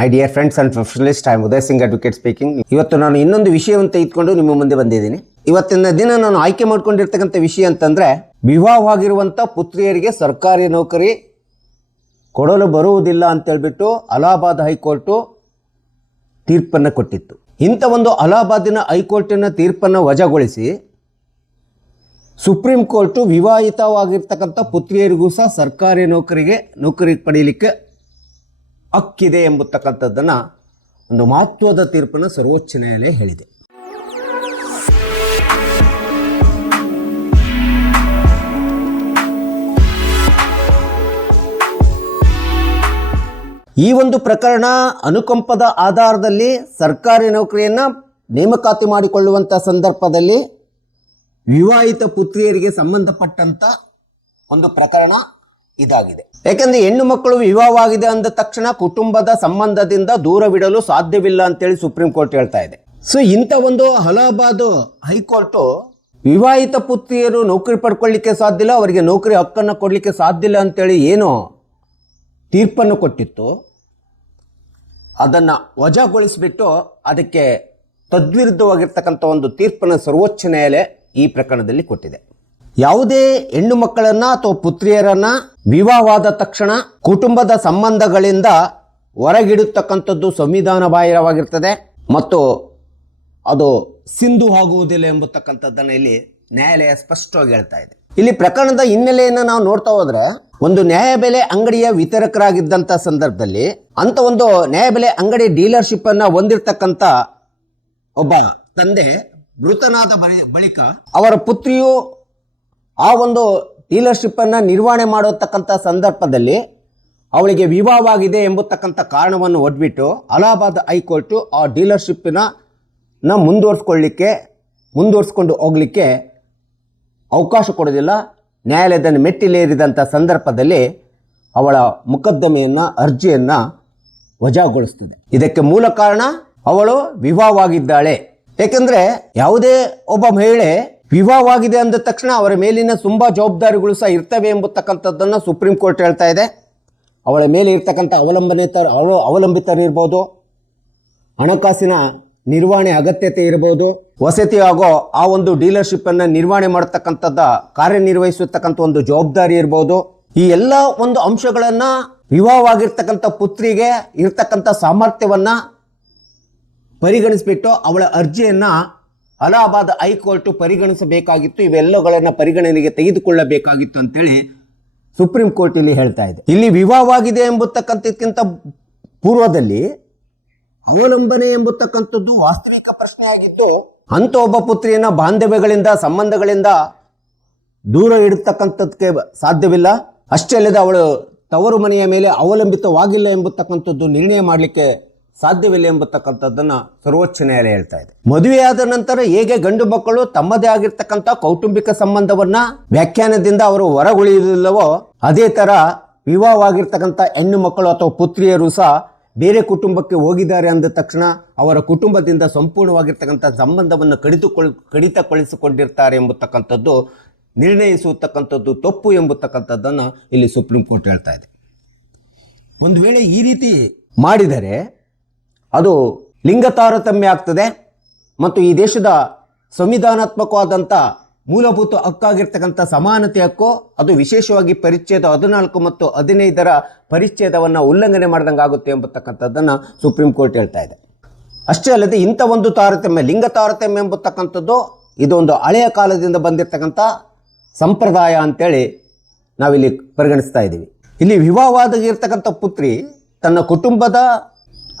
My dear friends and professionalist, I am Uday Singh advocate speaking. ಇವತ್ತು ನಾನು ಇನ್ನೊಂದು ವಿಷಯವನ್ನು ತೆಗೆದುಕೊಂಡು ನಿಮ್ಮ ಮುಂದೆ ಬಂದಿದ್ದೀನಿ. ಇವತ್ತಿನ ದಿನ ನಾನು ಆಯ್ಕೆ ಮಾಡ್ಕೊಂಡಿರ್ತಕ್ಕಂಥ ವಿಷಯ ಅಂತಂದರೆ, ವಿವಾಹವಾಗಿರುವಂಥ ಪುತ್ರಿಯರಿಗೆ ಸರ್ಕಾರಿ ನೌಕರಿ ಕೊಡಲು ಬರುವುದಿಲ್ಲ ಅಂತೇಳ್ಬಿಟ್ಟು ಅಲಹಾಬಾದ್ ಹೈಕೋರ್ಟು ತೀರ್ಪನ್ನು ಕೊಟ್ಟಿತ್ತು. ಇಂಥ ಒಂದು ಅಲಹಾಬಾದಿನ ಹೈಕೋರ್ಟಿನ ತೀರ್ಪನ್ನು ವಜಾಗೊಳಿಸಿ ಸುಪ್ರೀಂ ಕೋರ್ಟು ವಿವಾಹಿತವಾಗಿರ್ತಕ್ಕಂಥ ಪುತ್ರಿಯರಿಗೂ ಸಹ ಸರ್ಕಾರಿ ನೌಕರಿ ಪಡೆಯಲಿಕ್ಕೆ ಹಕ್ಕಿದೆ ಎಂಬತಕ್ಕಂಥದ್ದನ್ನು ಒಂದು ಮಹತ್ವದ ತೀರ್ಪನ್ನು ಸರ್ವೋಚ್ಚ ನ್ಯಾಯಾಲಯ ಹೇಳಿದೆ. ಈ ಒಂದು ಪ್ರಕರಣ ಅನುಕಂಪದ ಆಧಾರದಲ್ಲಿ ಸರ್ಕಾರಿ ನೌಕರಿಯನ್ನು ನೇಮಕಾತಿ ಮಾಡಿಕೊಳ್ಳುವಂಥ ಸಂದರ್ಭದಲ್ಲಿ ವಿವಾಹಿತ ಪುತ್ರಿಯರಿಗೆ ಸಂಬಂಧಪಟ್ಟಂಥ ಒಂದು ಪ್ರಕರಣ ಇದಾಗಿದೆ. ಯಾಕೆಂದರೆ ಹೆಣ್ಣು ಮಕ್ಕಳು ವಿವಾಹವಾಗಿದೆ ಅಂದ ತಕ್ಷಣ ಕುಟುಂಬದ ಸಂಬಂಧದಿಂದ ದೂರವಿಡಲು ಸಾಧ್ಯವಿಲ್ಲ ಅಂತೇಳಿ ಸುಪ್ರೀಂ ಕೋರ್ಟ್ ಹೇಳ್ತಾ ಇದೆ. ಸೊ ಇಂಥ ಒಂದು ಅಲಹಾಬಾದ್ ಹೈಕೋರ್ಟು ವಿವಾಹಿತ ಪುತ್ರಿಯರು ನೌಕರಿ ಪಡ್ಕೊಳ್ಳಿಕ್ಕೆ ಸಾಧ್ಯ ಇಲ್ಲ, ಅವರಿಗೆ ನೌಕರಿ ಹಕ್ಕನ್ನು ಕೊಡಲಿಕ್ಕೆ ಸಾಧ್ಯ ಇಲ್ಲ ಅಂತೇಳಿ ಏನು ತೀರ್ಪನ್ನು ಕೊಟ್ಟಿತ್ತು, ಅದನ್ನು ವಜಾಗೊಳಿಸಿಬಿಟ್ಟು ಅದಕ್ಕೆ ತದ್ವಿರುದ್ಧವಾಗಿರ್ತಕ್ಕಂಥ ಒಂದು ತೀರ್ಪನ್ನು ಸರ್ವೋಚ್ಚ ನ್ಯಾಯಾಲಯ ಈ ಪ್ರಕರಣದಲ್ಲಿ ಕೊಟ್ಟಿದೆ. ಯಾವುದೇ ಹೆಣ್ಣು ಮಕ್ಕಳನ್ನು ಅಥವಾ ಪುತ್ರಿಯರನ್ನು ವಿವಾಹವಾದ ತಕ್ಷಣ ಕುಟುಂಬದ ಸಂಬಂಧಗಳಿಂದ ಹೊರಗಿಡುತ್ತಕ್ಕಂಥದ್ದು ಸಂವಿಧಾನ ಬಾಹಿರವಾಗಿರ್ತದೆ ಮತ್ತು ಅದು ಸಿಂಧು ಆಗುವುದಿಲ್ಲ ಎಂಬತಕ್ಕಂಥದ್ದನ್ನು ಇಲ್ಲಿ ನ್ಯಾಯಾಲಯ ಸ್ಪಷ್ಟವಾಗಿ ಹೇಳ್ತಾ ಇದೆ. ಇಲ್ಲಿ ಪ್ರಕರಣದ ಹಿನ್ನೆಲೆಯನ್ನು ನಾವು ನೋಡ್ತಾ ಹೋದ್ರೆ, ಒಂದು ನ್ಯಾಯಬೆಲೆ ಅಂಗಡಿಯ ವಿತರಕರಾಗಿದ್ದಂಥ ಸಂದರ್ಭದಲ್ಲಿ ಅಂತ ಒಂದು ನ್ಯಾಯಬೆಲೆ ಅಂಗಡಿ ಡೀಲರ್ಶಿಪ್ ಅನ್ನು ಹೊಂದಿರತಕ್ಕಂಥ ಒಬ್ಬ ತಂದೆ ಮೃತನಾದ ಬಳಿಕ ಅವರ ಪುತ್ರಿಯು ಆ ಒಂದು ಡೀಲರ್ಶಿಪ್ ಅನ್ನು ನಿರ್ವಹಣೆ ಮಾಡತಕ್ಕಂಥ ಸಂದರ್ಭದಲ್ಲಿ ಅವಳಿಗೆ ವಿವಾಹವಾಗಿದೆ ಎಂಬತಕ್ಕಂಥ ಕಾರಣವನ್ನು ಒಡ್ಬಿಟ್ಟು ಅಲಹಾಬಾದ್ ಹೈಕೋರ್ಟು ಆ ಡೀಲರ್ಶಿಪ್ನ ಮುಂದುವರಿಸ್ಕೊಂಡು ಹೋಗಲಿಕ್ಕೆ ಅವಕಾಶ ಕೊಡೋದಿಲ್ಲ. ನ್ಯಾಯಾಲಯದ ಮೆಟ್ಟಿಲೇರಿದಂಥ ಸಂದರ್ಭದಲ್ಲಿ ಅವಳ ಅರ್ಜಿಯನ್ನು ವಜಾಗೊಳಿಸ್ತದೆ. ಇದಕ್ಕೆ ಮೂಲ ಕಾರಣ ಅವಳು ವಿವಾಹವಾಗಿದ್ದಾಳೆ. ಏಕೆಂದರೆ ಯಾವುದೇ ಒಬ್ಬ ಮಹಿಳೆ ವಿವಾಹವಾಗಿದೆ ಅಂದ ತಕ್ಷಣ ಅವರ ಮೇಲಿನ ತುಂಬ ಜವಾಬ್ದಾರಿಗಳು ಸಹ ಇರ್ತವೆ ಎಂಬತಕ್ಕಂಥದ್ದನ್ನು ಸುಪ್ರೀಂ ಕೋರ್ಟ್ ಹೇಳ್ತಾ ಇದೆ. ಅವಳ ಮೇಲೆ ಇರ್ತಕ್ಕಂಥ ಅವಲಂಬಿತರಿರ್ಬೋದು, ಹಣಕಾಸಿನ ನಿರ್ವಹಣೆ ಅಗತ್ಯತೆ ಇರ್ಬೋದು, ವಸತಿ ಆಗೋ ಆ ಒಂದು ಡೀಲರ್ಶಿಪ್ಪನ್ನು ನಿರ್ವಹಣೆ ಮಾಡತಕ್ಕಂಥದ್ದು ಕಾರ್ಯನಿರ್ವಹಿಸತಕ್ಕಂಥ ಒಂದು ಜವಾಬ್ದಾರಿ ಇರ್ಬೋದು. ಈ ಎಲ್ಲ ಒಂದು ಅಂಶಗಳನ್ನು ವಿವಾಹವಾಗಿರ್ತಕ್ಕಂಥ ಪುತ್ರಿಗೆ ಇರ್ತಕ್ಕಂಥ ಸಾಮರ್ಥ್ಯವನ್ನು ಪರಿಗಣಿಸಿಬಿಟ್ಟು ಅವಳ ಅರ್ಜಿಯನ್ನು ಅಲಹಾಬಾದ್ ಹೈಕೋರ್ಟು ಪರಿಗಣಿಸಬೇಕಾಗಿತ್ತು. ಇವೆಲ್ಲಗಳನ್ನು ಪರಿಗಣನೆಗೆ ತೆಗೆದುಕೊಳ್ಳಬೇಕಾಗಿತ್ತು ಅಂತೇಳಿ ಸುಪ್ರೀಂ ಕೋರ್ಟ್ ಇಲ್ಲಿ ಹೇಳ್ತಾ ಇದೆ. ಇಲ್ಲಿ ವಿವಾಹವಾಗಿದೆ ಎಂಬತಕ್ಕಂಥದ್ಕಿಂತ ಪೂರ್ವದಲ್ಲಿ ಅವಲಂಬನೆ ಎಂಬತಕ್ಕಂಥದ್ದು ವಾಸ್ತವಿಕ ಪ್ರಶ್ನೆಯಾಗಿದ್ದು, ಅಂಥ ಒಬ್ಬ ಪುತ್ರಿಯನ್ನ ಬಾಂಧವ್ಯಗಳಿಂದ ಸಂಬಂಧಗಳಿಂದ ದೂರ ಇಡತಕ್ಕಂಥದ್ದಕ್ಕೆ ಸಾಧ್ಯವಿಲ್ಲ. ಅಷ್ಟೇ ಅಲ್ಲದೆ ಅವಳು ತವರು ಮನೆಯ ಮೇಲೆ ಅವಲಂಬಿತವಾಗಿಲ್ಲ ಎಂಬತಕ್ಕಂಥದ್ದು ನಿರ್ಣಯ ಮಾಡಲಿಕ್ಕೆ ಸಾಧ್ಯವಿಲ್ಲ ಎಂಬತಕ್ಕಂಥದ್ದನ್ನು ಸರ್ವೋಚ್ಚ ನ್ಯಾಯಾಲಯ ಹೇಳ್ತಾ ಇದೆ. ಮದುವೆಯಾದ ನಂತರ ಹೇಗೆ ಗಂಡು ಮಕ್ಕಳು ತಮ್ಮದೇ ಆಗಿರ್ತಕ್ಕಂಥ ಕೌಟುಂಬಿಕ ಸಂಬಂಧವನ್ನ ವ್ಯಾಖ್ಯಾನದಿಂದ ಅವರು ಹೊರಗುಳಿಯುವುದಿಲ್ಲವೋ, ಅದೇ ತರ ವಿವಾಹವಾಗಿರ್ತಕ್ಕಂಥ ಹೆಣ್ಣು ಮಕ್ಕಳು ಅಥವಾ ಪುತ್ರಿಯರು ಸಹ ಬೇರೆ ಕುಟುಂಬಕ್ಕೆ ಹೋಗಿದ್ದಾರೆ ಅಂದ ತಕ್ಷಣ ಅವರ ಕುಟುಂಬದಿಂದ ಸಂಪೂರ್ಣವಾಗಿರ್ತಕ್ಕಂಥ ಸಂಬಂಧವನ್ನು ಕಡಿತಗೊಳಿಸಿಕೊಂಡಿರ್ತಾರೆ ಎಂಬತಕ್ಕಂಥದ್ದು ನಿರ್ಣಯಿಸತಕ್ಕಂಥದ್ದು ತಪ್ಪು ಎಂಬತಕ್ಕಂಥದ್ದನ್ನು ಇಲ್ಲಿ ಸುಪ್ರೀಂ ಕೋರ್ಟ್ ಹೇಳ್ತಾ ಇದೆ. ಒಂದು ವೇಳೆ ಈ ರೀತಿ ಮಾಡಿದರೆ ಅದು ಲಿಂಗ ತಾರತಮ್ಯ ಆಗ್ತದೆ ಮತ್ತು ಈ ದೇಶದ ಸಂವಿಧಾನಾತ್ಮಕವಾದಂಥ ಮೂಲಭೂತ ಹಕ್ಕಾಗಿರ್ತಕ್ಕಂಥ ಸಮಾನತೆ ಹಕ್ಕು ಅದು ವಿಶೇಷವಾಗಿ ಪರಿಚ್ಛೇದ 14 ಮತ್ತು 15 ಪರಿಚ್ಛೇದವನ್ನು ಉಲ್ಲಂಘನೆ ಮಾಡಿದಂಗೆ ಆಗುತ್ತೆ ಎಂಬತಕ್ಕಂಥದ್ದನ್ನು ಸುಪ್ರೀಂ ಕೋರ್ಟ್ ಹೇಳ್ತಾ ಇದೆ. ಅಷ್ಟೇ ಅಲ್ಲದೆ ಇಂಥ ಒಂದು ತಾರತಮ್ಯ, ಲಿಂಗ ತಾರತಮ್ಯ ಎಂಬತಕ್ಕಂಥದ್ದು ಇದೊಂದು ಹಳೆಯ ಕಾಲದಿಂದ ಬಂದಿರತಕ್ಕಂಥ ಸಂಪ್ರದಾಯ ಅಂತೇಳಿ ನಾವಿಲ್ಲಿ ಪರಿಗಣಿಸ್ತಾ ಇದ್ದೀವಿ. ಇಲ್ಲಿ ವಿವಾಹವಾಗಿರ್ತಕ್ಕಂಥ ಪುತ್ರಿ ತನ್ನ ಕುಟುಂಬದ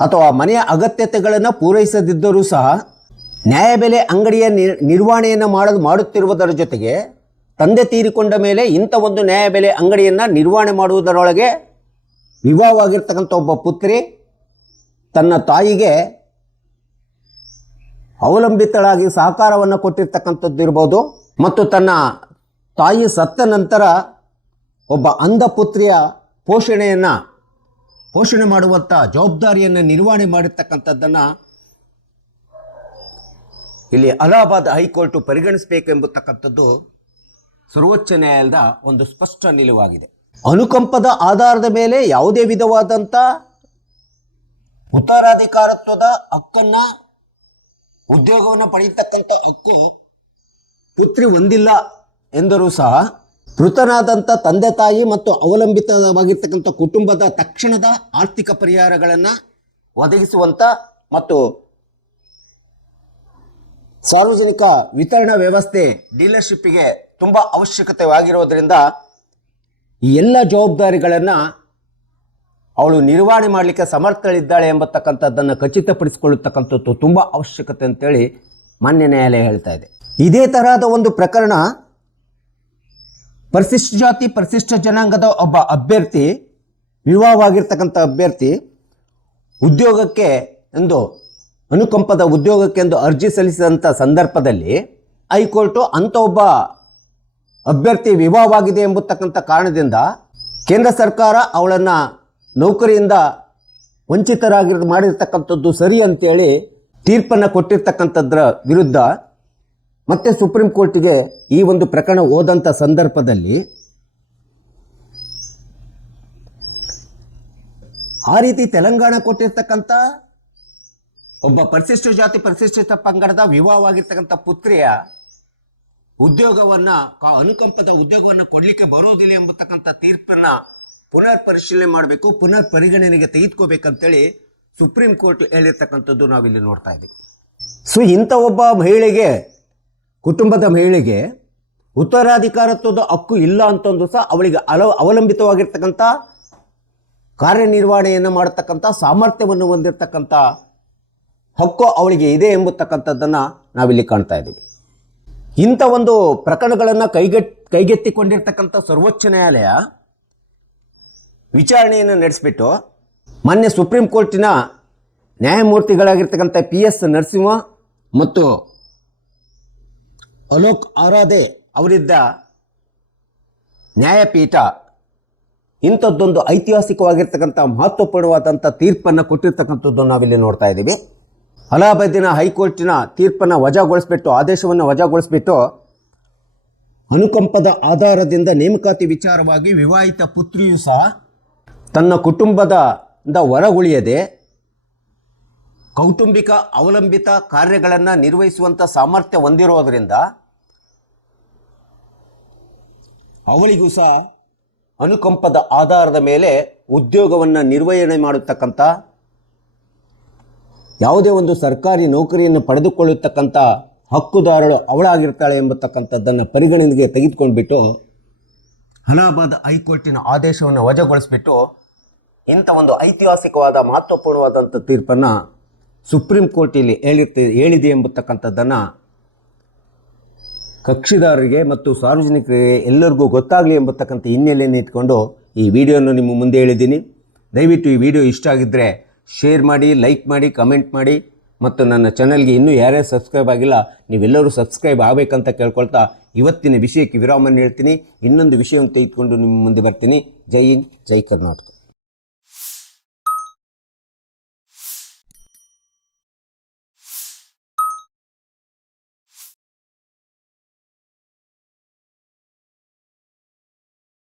ಅಥವಾ ಮನೆಯ ಅಗತ್ಯತೆಗಳನ್ನು ಪೂರೈಸದಿದ್ದರೂ ಸಹ ನ್ಯಾಯಬೆಲೆ ಅಂಗಡಿಯ ನಿರ್ವಹಣೆಯನ್ನು ಮಾಡುತ್ತಿರುವುದರ ಜೊತೆಗೆ ತಂದೆ ತೀರಿಕೊಂಡ ಮೇಲೆ ಇಂಥ ಒಂದು ನ್ಯಾಯಬೆಲೆ ಅಂಗಡಿಯನ್ನು ನಿರ್ವಹಣೆ ಮಾಡುವುದರೊಳಗೆ ವಿವಾಹವಾಗಿರ್ತಕ್ಕಂಥ ಒಬ್ಬ ಪುತ್ರಿ ತನ್ನ ತಾಯಿಗೆ ಅವಲಂಬಿತಳಾಗಿ ಸಹಕಾರವನ್ನು ಕೊಟ್ಟಿರ್ತಕ್ಕಂಥದ್ದು ಇರ್ಬೋದು ಮತ್ತು ತನ್ನ ತಾಯಿ ಸತ್ತ ನಂತರ ಒಬ್ಬ ಅಂಧ ಪುತ್ರಿಯ ಪೋಷಣೆ ಮಾಡುವಂಥ ಜವಾಬ್ದಾರಿಯನ್ನು ನಿರ್ವಹಣೆ ಮಾಡಿರ್ತಕ್ಕಂಥದ್ದನ್ನು ಇಲ್ಲಿ ಅಲಹಾಬಾದ್ ಹೈಕೋರ್ಟು ಪರಿಗಣಿಸಬೇಕೆಂಬತಕ್ಕಂಥದ್ದು ಸರ್ವೋಚ್ಚ ನ್ಯಾಯಾಲಯದ ಒಂದು ಸ್ಪಷ್ಟ ನಿಲುವಾಗಿದೆ. ಅನುಕಂಪದ ಆಧಾರದ ಮೇಲೆ ಯಾವುದೇ ವಿಧವಾದಂಥ ಉತ್ತರಾಧಿಕಾರತ್ವದ ಹಕ್ಕನ್ನ ಉದ್ಯೋಗವನ್ನು ಪಡೆಯತಕ್ಕಂಥ ಹಕ್ಕು ಪುತ್ರಿ ಹೊಂದಿಲ್ಲ ಎಂದರೂ ಸಹ ಮೃತನಾದಂಥ ತಂದೆ ತಾಯಿ ಮತ್ತು ಅವಲಂಬಿತವಾಗಿರ್ತಕ್ಕಂಥ ಕುಟುಂಬದ ತಕ್ಷಣದ ಆರ್ಥಿಕ ಪರಿಹಾರಗಳನ್ನು ಒದಗಿಸುವಂಥ ಮತ್ತು ಸಾರ್ವಜನಿಕ ವಿತರಣಾ ವ್ಯವಸ್ಥೆ ಡೀಲರ್ಶಿಪ್ಪಿಗೆ ತುಂಬ ಅವಶ್ಯಕತೆವಾಗಿರೋದ್ರಿಂದ ಈ ಎಲ್ಲ ಜವಾಬ್ದಾರಿಗಳನ್ನು ಅವಳು ನಿರ್ವಹಣೆ ಮಾಡಲಿಕ್ಕೆ ಸಮರ್ಥಳಿದ್ದಾಳೆ ಎಂಬತಕ್ಕಂಥದ್ದನ್ನು ಖಚಿತಪಡಿಸಿಕೊಳ್ಳತಕ್ಕಂಥದ್ದು ತುಂಬ ಅವಶ್ಯಕತೆ ಅಂತೇಳಿ ಮಾನ್ಯ ನ್ಯಾಯಾಲಯ ಹೇಳ್ತಾ ಇದೆ. ಇದೇ ತರಹದ ಒಂದು ಪ್ರಕರಣ ಪರಿಶಿಷ್ಟ ಜಾತಿ ಪರಿಶಿಷ್ಟ ಜನಾಂಗದ ಒಬ್ಬ ಅಭ್ಯರ್ಥಿ, ವಿವಾಹವಾಗಿರ್ತಕ್ಕಂಥ ಅಭ್ಯರ್ಥಿ ಉದ್ಯೋಗಕ್ಕೆ ಎಂದು ಅನುಕಂಪದ ಉದ್ಯೋಗಕ್ಕೆ ಎಂದು ಅರ್ಜಿ ಸಲ್ಲಿಸಿದಂಥ ಸಂದರ್ಭದಲ್ಲಿ ಹೈಕೋರ್ಟು ಅಂಥ ಒಬ್ಬ ಅಭ್ಯರ್ಥಿ ವಿವಾಹವಾಗಿದೆ ಎಂಬತಕ್ಕಂಥ ಕಾರಣದಿಂದ ಕೇಂದ್ರ ಸರ್ಕಾರ ಅವಳನ್ನು ನೌಕರಿಯಿಂದ ಮಾಡಿರ್ತಕ್ಕಂಥದ್ದು ಸರಿ ಅಂತೇಳಿ ತೀರ್ಪನ್ನು ಕೊಟ್ಟಿರ್ತಕ್ಕಂಥದ್ರ ವಿರುದ್ಧ ಮತ್ತೆ ಸುಪ್ರೀಂ ಕೋರ್ಟಿಗೆ ಈ ಒಂದು ಪ್ರಕರಣ ಹೋದಂಥ ಸಂದರ್ಭದಲ್ಲಿ ಆ ರೀತಿ ತೆಲಂಗಾಣ ಕೊಟ್ಟಿರ್ತಕ್ಕಂಥ ಒಬ್ಬ ಪರಿಶಿಷ್ಟ ಜಾತಿ ಪರಿಶಿಷ್ಟ ಪಂಗಡದ ವಿವಾಹವಾಗಿರ್ತಕ್ಕಂಥ ಪುತ್ರಿಯ ಉದ್ಯೋಗವನ್ನು ಅನುಕಂಪದ ಉದ್ಯೋಗವನ್ನು ಕೊಡಲಿಕ್ಕೆ ಬರುವುದಿಲ್ಲ ಎಂಬತಕ್ಕಂಥ ತೀರ್ಪನ್ನು ಪುನರ್ ಪರಿಶೀಲನೆ ಮಾಡಬೇಕು, ಪುನರ್ ಪರಿಗಣನೆಗೆ ತೆಗೆದುಕೋಬೇಕಂತೇಳಿ ಸುಪ್ರೀಂ ಕೋರ್ಟ್ ಹೇಳಿರ್ತಕ್ಕಂಥದ್ದು ನಾವಿಲ್ಲಿ ನೋಡ್ತಾ ಇದ್ದೀವಿ. ಸೊ ಇಂಥ ಒಬ್ಬ ಮಹಿಳೆಗೆ, ಕುಟುಂಬದ ಮಹಿಳೆಗೆ ಉತ್ತರಾಧಿಕಾರತ್ವದ ಹಕ್ಕು ಇಲ್ಲ ಅಂತಂದು ಸಹ ಅವಳಿಗೆ ಅವಲಂಬಿತವಾಗಿರ್ತಕ್ಕಂಥ ಕಾರ್ಯನಿರ್ವಹಣೆಯನ್ನು ಮಾಡತಕ್ಕಂಥ ಸಾಮರ್ಥ್ಯವನ್ನು ಹೊಂದಿರತಕ್ಕಂಥ ಹಕ್ಕು ಅವಳಿಗೆ ಇದೆ ಎಂಬತಕ್ಕಂಥದ್ದನ್ನು ನಾವಿಲ್ಲಿ ಕಾಣ್ತಾ ಇದ್ದೀವಿ. ಇಂಥ ಒಂದು ಪ್ರಕರಣಗಳನ್ನು ಕೈಗೆತ್ತಿಕೊಂಡಿರ್ತಕ್ಕಂಥ ಸರ್ವೋಚ್ಚ ನ್ಯಾಯಾಲಯ ವಿಚಾರಣೆಯನ್ನು ನಡೆಸಿಬಿಟ್ಟು ಮಾನ್ಯ ಸುಪ್ರೀಂ ಕೋರ್ಟಿನ ನ್ಯಾಯಮೂರ್ತಿಗಳಾಗಿರ್ತಕ್ಕಂಥ PS ನರಸಿಂಹ ಮತ್ತು ಅಲೋಕ್ ಆರಾಧೆ ಅವರಿದ್ದ ನ್ಯಾಯಪೀಠ ಇಂಥದ್ದೊಂದು ಐತಿಹಾಸಿಕವಾಗಿರ್ತಕ್ಕಂಥ ಮಹತ್ವಪೂರ್ಣವಾದಂಥ ತೀರ್ಪನ್ನು ಕೊಟ್ಟಿರ್ತಕ್ಕಂಥದ್ದು ನಾವಿಲ್ಲಿ ನೋಡ್ತಾ ಇದ್ದೀವಿ. ಅಲಹಾಬಾದಿನ ಹೈಕೋರ್ಟಿನ ತೀರ್ಪನ್ನು ವಜಾಗೊಳಿಸ್ಬಿಟ್ಟು, ಆದೇಶವನ್ನು ವಜಾಗೊಳಿಸ್ಬಿಟ್ಟು ಅನುಕಂಪದ ಆಧಾರದಿಂದ ನೇಮಕಾತಿ ವಿಚಾರವಾಗಿ ವಿವಾಹಿತ ಪುತ್ರಿಯೂ ಸಹ ತನ್ನ ಕುಟುಂಬದಿಂದ ಹೊರಗುಳಿಯದೆ ಕೌಟುಂಬಿಕ ಅವಲಂಬಿತ ಕಾರ್ಯಗಳನ್ನು ನಿರ್ವಹಿಸುವಂಥ ಸಾಮರ್ಥ್ಯ ಹೊಂದಿರೋದರಿಂದ ಅವಳಿಗೂ ಸಹ ಅನುಕಂಪದ ಆಧಾರದ ಮೇಲೆ ಉದ್ಯೋಗವನ್ನು ನಿರ್ವಹಣೆ ಮಾಡತಕ್ಕಂಥ, ಯಾವುದೇ ಒಂದು ಸರ್ಕಾರಿ ನೌಕರಿಯನ್ನು ಪಡೆದುಕೊಳ್ಳತಕ್ಕಂಥ ಹಕ್ಕುದಾರಳು ಅವಳಾಗಿರ್ತಾಳೆ ಎಂಬತಕ್ಕಂಥದ್ದನ್ನು ಪರಿಗಣನೆಗೆ ತೆಗೆದುಕೊಂಡ್ಬಿಟ್ಟು ಅಲಹಾಬಾದ್ ಹೈಕೋರ್ಟಿನ ಆದೇಶವನ್ನು ವಜಾಗೊಳಿಸಿಬಿಟ್ಟು ಇಂಥ ಒಂದು ಐತಿಹಾಸಿಕವಾದ ಮಹತ್ವಪೂರ್ಣವಾದಂಥ ತೀರ್ಪನ್ನು ಸುಪ್ರೀಂ ಕೋರ್ಟ್ ಇಲ್ಲಿ ಹೇಳಿದೆ ಎಂಬತಕ್ಕಂಥದ್ದನ್ನು ಕಕ್ಷಿದಾರರಿಗೆ ಮತ್ತು ಸಾರ್ವಜನಿಕರಿಗೆ ಎಲ್ಲರಿಗೂ ಗೊತ್ತಾಗಲಿ ಎಂಬತಕ್ಕಂಥ ಹಿನ್ನೆಲೆಯನ್ನು ಇಟ್ಕೊಂಡು ಈ ವಿಡಿಯೋನ ನಿಮ್ಮ ಮುಂದೆ ಹೇಳಿದ್ದೀನಿ. ದಯವಿಟ್ಟು ಈ ವಿಡಿಯೋ ಇಷ್ಟ ಆಗಿದ್ದರೆ ಶೇರ್ ಮಾಡಿ, ಲೈಕ್ ಮಾಡಿ, ಕಮೆಂಟ್ ಮಾಡಿ ಮತ್ತು ನನ್ನ ಚಾನಲ್ಗೆ ಇನ್ನೂ ಯಾರ್ಯಾರು ಸಬ್ಸ್ಕ್ರೈಬ್ ಆಗಿಲ್ಲ ನೀವೆಲ್ಲರೂ ಸಬ್ಸ್ಕ್ರೈಬ್ ಆಗಬೇಕಂತ ಕೇಳ್ಕೊಳ್ತಾ ಇವತ್ತಿನ ವಿಷಯಕ್ಕೆ ವಿರಾಮವನ್ನು ಹೇಳ್ತೀನಿ. ಇನ್ನೊಂದು ವಿಷಯವನ್ನು ತೆಗೆದುಕೊಂಡು ನಿಮ್ಮ ಮುಂದೆ ಬರ್ತೀನಿ. ಜೈ ಹಿಂದ್, ಜೈ ಕರ್ನಾಟಕ.